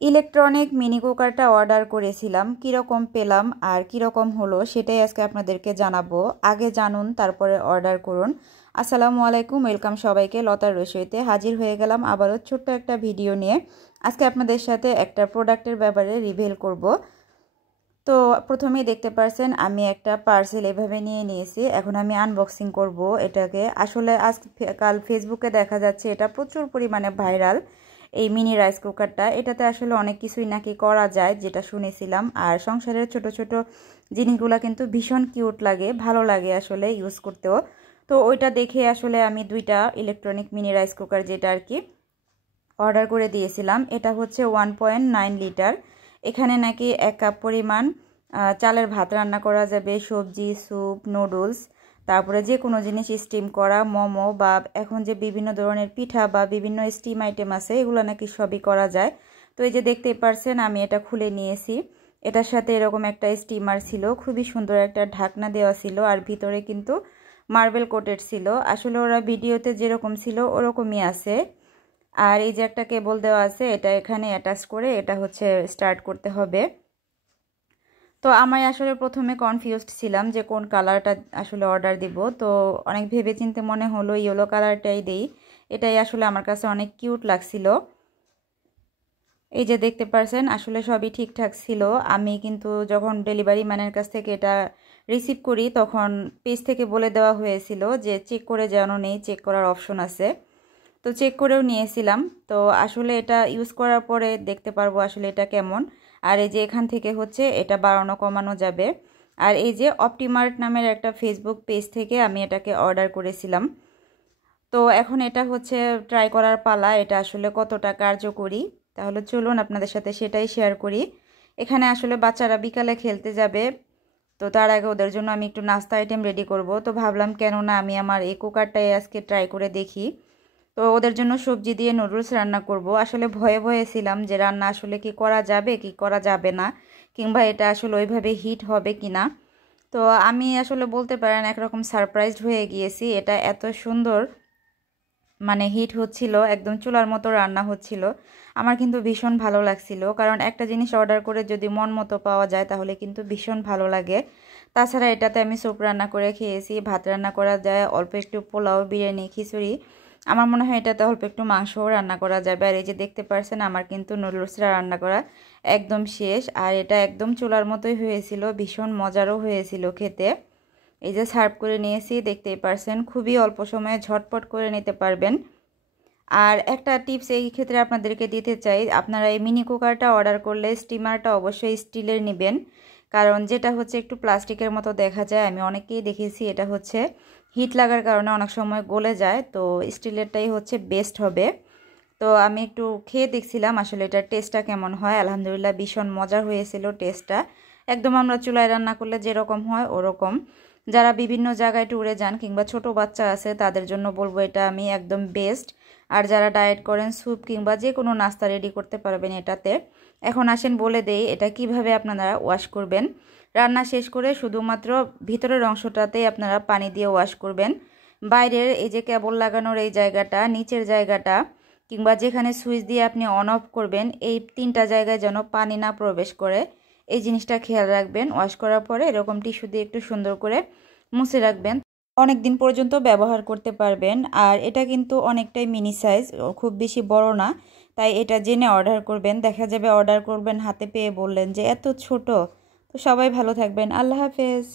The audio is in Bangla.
ইলেকট্রনিক মিনি কুকারটা অর্ডার করেছিলাম, কীরকম পেলাম আর কীরকম হলো সেটাই আজকে আপনাদেরকে জানাবো। আগে জানুন তারপরে অর্ডার করুন। আসসালামু আলাইকুম, ওয়েলকাম সবাইকে। লতার রসইতে হাজির হয়ে গেলাম আবারও ছোট্ট একটা ভিডিও নিয়ে। আজকে আপনাদের সাথে একটা প্রোডাক্টের ব্যাপারে রিভিল করব। তো প্রথমেই দেখতে পারছেন আমি একটা পার্সেল এভাবে নিয়ে নিয়েছি। এখন আমি আনবক্সিং করব এটাকে। আসলে কাল ফেসবুকে দেখা যাচ্ছে এটা প্রচুর পরিমাণে ভাইরাল, এই মিনি রাইস কুকারটা। এটাতে আসলে অনেক কিছুই নাকি করা যায় যেটা শুনেছিলাম। আর সংসারের ছোট ছোট জিনিসগুলো কিন্তু ভীষণ কিউট লাগে, ভালো লাগে আসলে ইউজ করতেও। তো ওইটা দেখে আসলে আমি দুইটা ইলেকট্রনিক মিনি রাইস কুকার যেটা আর কি অর্ডার করে দিয়েছিলাম। এটা হচ্ছে 1.9 লিটার। এখানে নাকি 1 কাপ পরিমাণ চালের ভাত রান্না করা যাবে, সবজি, স্যুপ, নুডলস, তারপরে যে কোনো জিনিস স্টিম করা, মোমো বা এখন যে বিভিন্ন ধরনের পিঠা বা বিভিন্ন স্টিম আইটেম আছে এগুলো নাকি সবই করা যায়। তো এই যে দেখতেই পারছেন আমি এটা খুলে নিয়েছি। এটার সাথে এরকম একটা স্টিমার ছিল, খুবই সুন্দর একটা ঢাকনা দেওয়া ছিল, আর ভিতরে কিন্তু মার্বেল কোটেড ছিল। আসলে ওরা ভিডিওতে যেরকম ছিল ওরকমই আছে। আর এই যে একটা কেবল দেওয়া আছে, এটা এখানে অ্যাটাচ করে এটা হচ্ছে স্টার্ট করতে হবে। তো আমি আসলে প্রথমে কনফিউজড ছিলাম যে কোন কালারটা আসলে অর্ডার দিব। তো অনেক ভেবেচিন্তে মনে হলো ইয়েলো কালারটাই দেই, এটাই আসলে আমার কাছে অনেক কিউট লাগছিল। এই যে দেখতে পারছেন আসলে সবই ঠিকঠাক ছিল। আমি কিন্তু যখন ডেলিভারি ম্যানের কাছ থেকে এটা রিসিভ করি তখন পেজ থেকে বলে দেওয়া হয়েছিল যে চেক করে যেন নেই, চেক করার অপশন আছে। তো চেক করেও নিয়েছিলাম। তো আসলে এটা ইউজ করার পরে দেখতে পারবো আসলে এটা কেমন। আর এই যে এখান থেকে হচ্ছে এটা বাড়ানো কমানো যাবে। আর এই যে অপটিমার্ট নামের একটা ফেসবুক পেজ থেকে আমি এটাকে অর্ডার করেছিলাম। তো এখন এটা হচ্ছে ট্রাই করার পালা, এটা আসলে কতটা কার্যকরী। তাহলে চলুন আপনাদের সাথে সেটাই শেয়ার করি। এখানে আসলে বাচ্চারা বিকালে খেলতে যাবে, তো তার আগে ওদের জন্য আমি একটু নাস্তা আইটেম রেডি করব। তো ভাবলাম কেন না আমি আমার এই কুকারটাই আজকে ট্রাই করে দেখি। তো ওদের জন্য সবজি দিয়ে নুডলস রান্না করব। আসলে ভয়ে ভয়ে ছিলাম যে রান্না আসলে কি করা যাবে কি করা যাবে না, কিংবা এটা আসলে ওইভাবে হিট হবে কি না। তো আমি আসলে বলতে পারেন একরকম সারপ্রাইজড হয়ে গিয়েছি। এটা এত সুন্দর মানে হিট হচ্ছিল, একদম চুলার মতো রান্না হচ্ছিল। আমার কিন্তু ভীষণ ভালো লাগছিল, কারণ একটা জিনিস অর্ডার করে যদি মন মতো পাওয়া যায় তাহলে কিন্তু ভীষণ ভালো লাগে। তাছাড়া এটাতে আমি স্যুপ রান্না করে খেয়েছি, ভাত রান্না করা যায়, অল্প একটু পোলাও, বিরিয়ানি, খিচুড়ি, আমার মনে হয় এটাতে অল্প একটু মাংসও রান্না করা যাবে। আর এই যে দেখতে পারছেন আমার কিন্তু নুডলসটা রান্না করা একদম শেষ। আর এটা একদম চুলার মতোই হয়েছিল, ভীষণ মজারও হয়েছিল খেতে। এই যে সার্ভ করে নিয়েছি, দেখতেই পারছেন খুবই অল্প সময়ে ঝটপট করে নিতে পারবেন। আর একটা টিপস এই ক্ষেত্রে আপনাদেরকে দিতে চাই, আপনারা এই মিনি কুকারটা অর্ডার করলে স্টিমারটা অবশ্যই স্টিলের নেবেন, কারণ যেটা হচ্ছে একটু প্লাস্টিকের মতো দেখা যায়, আমি অনেকেই দেখেছি এটা হচ্ছে হিট লাগার কারণে অনেক সময় গলে যায়। তো স্টিলেরটাই হচ্ছে বেস্ট হবে। তো আমি একটু খেয়ে দেখছিলাম আসলে এটার টেস্টটা কেমন হয়। আলহামদুলিল্লাহ ভীষণ মজার হয়েছিল টেস্টটা, একদম আমরা চুলায় রান্না করলে যেরকম হয় ওরকম। যারা বিভিন্ন জায়গায় ট্যুরে যান কিংবা ছোট বাচ্চা আছে তাদের জন্য বলবো এটা আমি একদম বেস্ট। আর যারা ডায়েট করেন স্যুপ কিংবা যে কোনো নাস্তা রেডি করতে পারবেন এটাতে। এখন আসেন বলে দেই এটা কিভাবে আপনারা ওয়াশ করবেন। রান্না শেষ করে শুধুমাত্র ভিতরের অংশটাতেই আপনারা পানি দিয়ে ওয়াশ করবেন। বাইরের এই যে কেবল লাগানোর এই জায়গাটা, নিচের জায়গাটা, কিংবা যেখানে সুইচ দিয়ে আপনি অন অফ করবেন, এই 3টা জায়গায় যেন পানি না প্রবেশ করে, এই জিনিসটা খেয়াল রাখবেন। ওয়াশ করার পরে এরকম টিস্যু দিয়ে একটু সুন্দর করে মুছে রাখবেন, অনেক দিন পর্যন্ত ব্যবহার করতে পারবেন। আর এটা কিন্তু অনেকটাই মিনি সাইজ, খুব বেশি বড় না, তাই এটা জেনে অর্ডার করবেন। দেখা যাবে অর্ডার করবেন হাতে পেয়ে বললেন যে এত ছোট। তো সবাই ভালো থাকবেন, আল্লাহ হাফেজ।